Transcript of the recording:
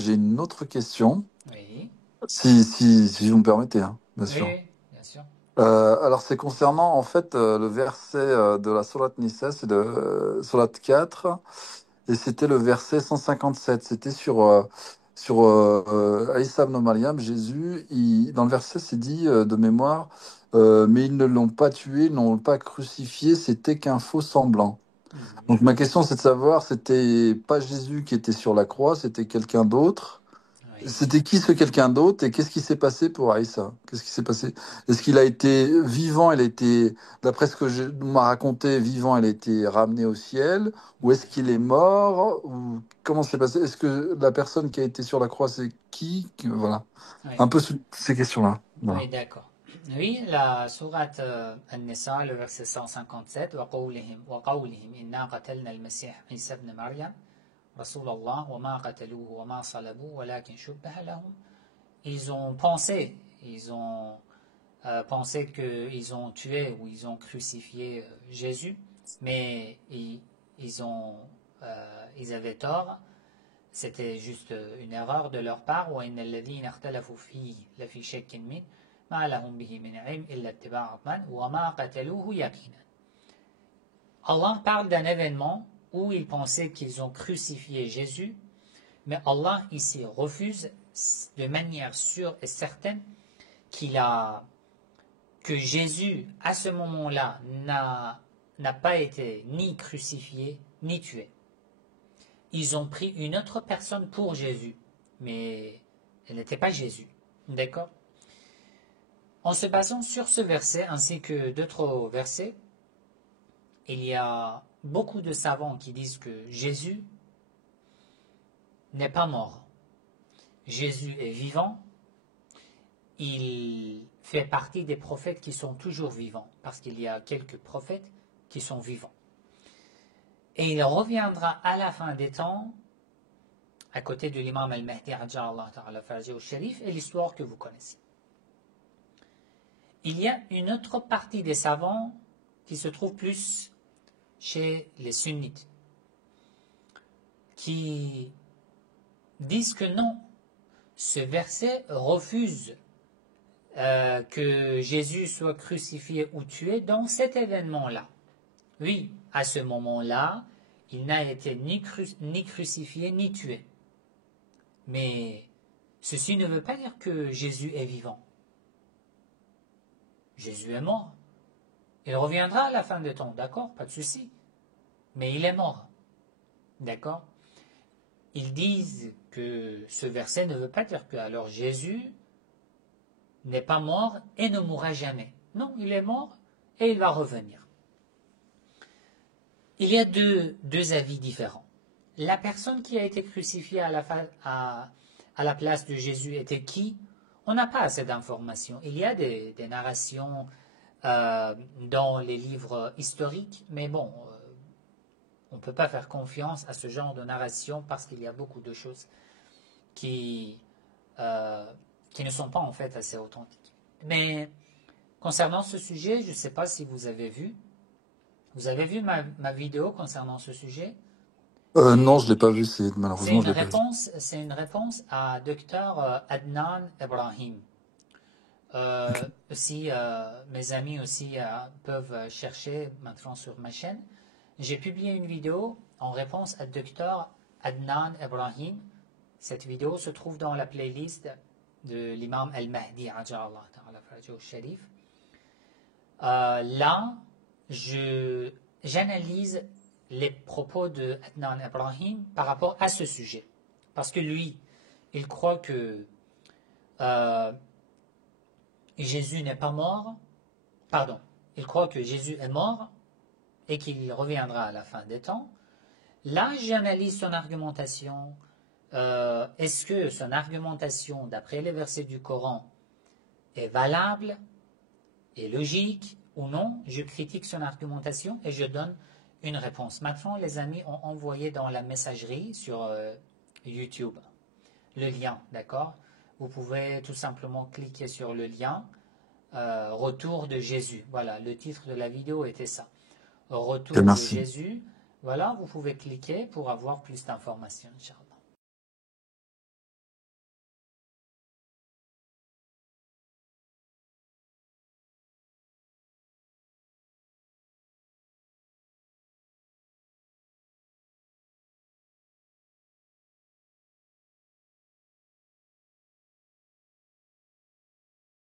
j'ai une autre question, Oui, si vous me permettez, hein, bien oui, sûr. oui, bien sûr. Alors c'est concernant en fait le verset de la Sourate Nisa, c'est de Sourate 4, et c'était le verset 157. C'était sur Aïssa ibn Maryam, Jésus. Dans le verset, c'est dit de mémoire, mais ils ne l'ont pas tué, ils n'ont pas crucifié, c'était qu'un faux semblant. Donc Mhm. ma question, c'est de savoir, c'était pas Jésus qui était sur la croix, c'était quelqu'un d'autre. Oui. C'était qui ce quelqu'un d'autre et qu'est-ce qui s'est passé pour Aïssa? Qu'est-ce qui s'est passé? Est-ce qu'il a été vivant, elle a été, d'après ce que on m'a raconté, vivant, elle a été ramenée au ciel? Ou est-ce qu'il est mort? Ou comment c'est passé? Est-ce que la personne qui a été sur la croix, c'est qui? Voilà. Oui, Un peu ces questions-là. oui, Voilà. d'accord. Oui, la sourate An-Nisa, le verset 157, وقولهم إنا قتلنا المسيح عيسى ابن مريم رسول الله وما قتلوه وما صلبوه ولكن شبه لهم. Ils ont pensé, ils ont pensé qu'ils ont tué ou ils ont crucifié Jésus, mais ils avaient tort. C'était juste une erreur de leur part. وإن الذين اختلفوا فيه لفي شك منه ما لهم به من علم إلا اتباع الظن وما قتلوه يقينا. Allah parle d'un événement où ils pensaient qu'ils ont crucifié Jésus, mais Allah ici refuse de manière sûre et certaine qu'il a que Jésus à ce moment-là n'a pas été ni crucifié ni tué. Ils ont pris une autre personne pour Jésus, mais elle n'était pas Jésus. D'accord? En se basant sur ce verset ainsi que d'autres versets, il y a beaucoup de savants qui disent que Jésus n'est pas mort. Jésus est vivant. Il fait partie des prophètes qui sont toujours vivants, parce qu'il y a quelques prophètes qui sont vivants. Et il reviendra à la fin des temps, à côté de l'imam al-Mahdi, au Sharif, et l'histoire que vous connaissez. Il y a une autre partie des savants qui se trouve plus chez les sunnites, qui disent que non, ce verset refuse que Jésus soit crucifié ou tué dans cet événement-là. Oui, à ce moment-là, il n'a été ni crucifié ni tué. Mais ceci ne veut pas dire que Jésus est vivant. Jésus est mort. Il reviendra à la fin des temps, d'accord? Pas de souci. Mais il est mort. D'accord? Ils disent que ce verset ne veut pas dire que alors Jésus n'est pas mort et ne mourra jamais. Non, il est mort et il va revenir. Il y a deux avis différents. La personne qui a été crucifiée à la place de Jésus était qui? On n'a pas assez d'informations. Il y a des narrations dans les livres historiques, mais bon, on ne peut pas faire confiance à ce genre de narration parce qu'il y a beaucoup de choses qui, euh, qui ne sont pas en fait assez authentiques. Mais concernant ce sujet, je ne sais pas si vous avez vu ma vidéo concernant ce sujet. Non, je J'ai l'ai pas vu, malheureusement, je l'ai pas vu. c'est une réponse à Dr Adnan Ibrahim. Ok. Si mes amis aussi peuvent chercher maintenant sur ma chaîne, j'ai publié une vidéo en réponse à Dr Adnan Ibrahim. Cette vidéo se trouve dans la playlist de l'imam Al-Mahdi Ajallah Ta'ala Farajahu Sharif. Là, j'analyse les propos de Adnan Ibrahim par rapport à ce sujet. Parce que lui, il croit que euh, Jésus n'est pas mort. Pardon, il croit que Jésus est mort et qu'il reviendra à la fin des temps. Là, j'analyse son argumentation. Est-ce que son argumentation, d'après les versets du Coran, est valable, est logique ou non? Je critique son argumentation et je donne une réponse. Maintenant, les amis ont envoyé dans la messagerie sur YouTube le lien, d'accord? Vous pouvez tout simplement cliquer sur le lien Retour de Jésus. Voilà, le titre de la vidéo était ça. Ok, Retour de merci. Jésus. Voilà, vous pouvez cliquer pour avoir plus d'informations, Inch'Allah.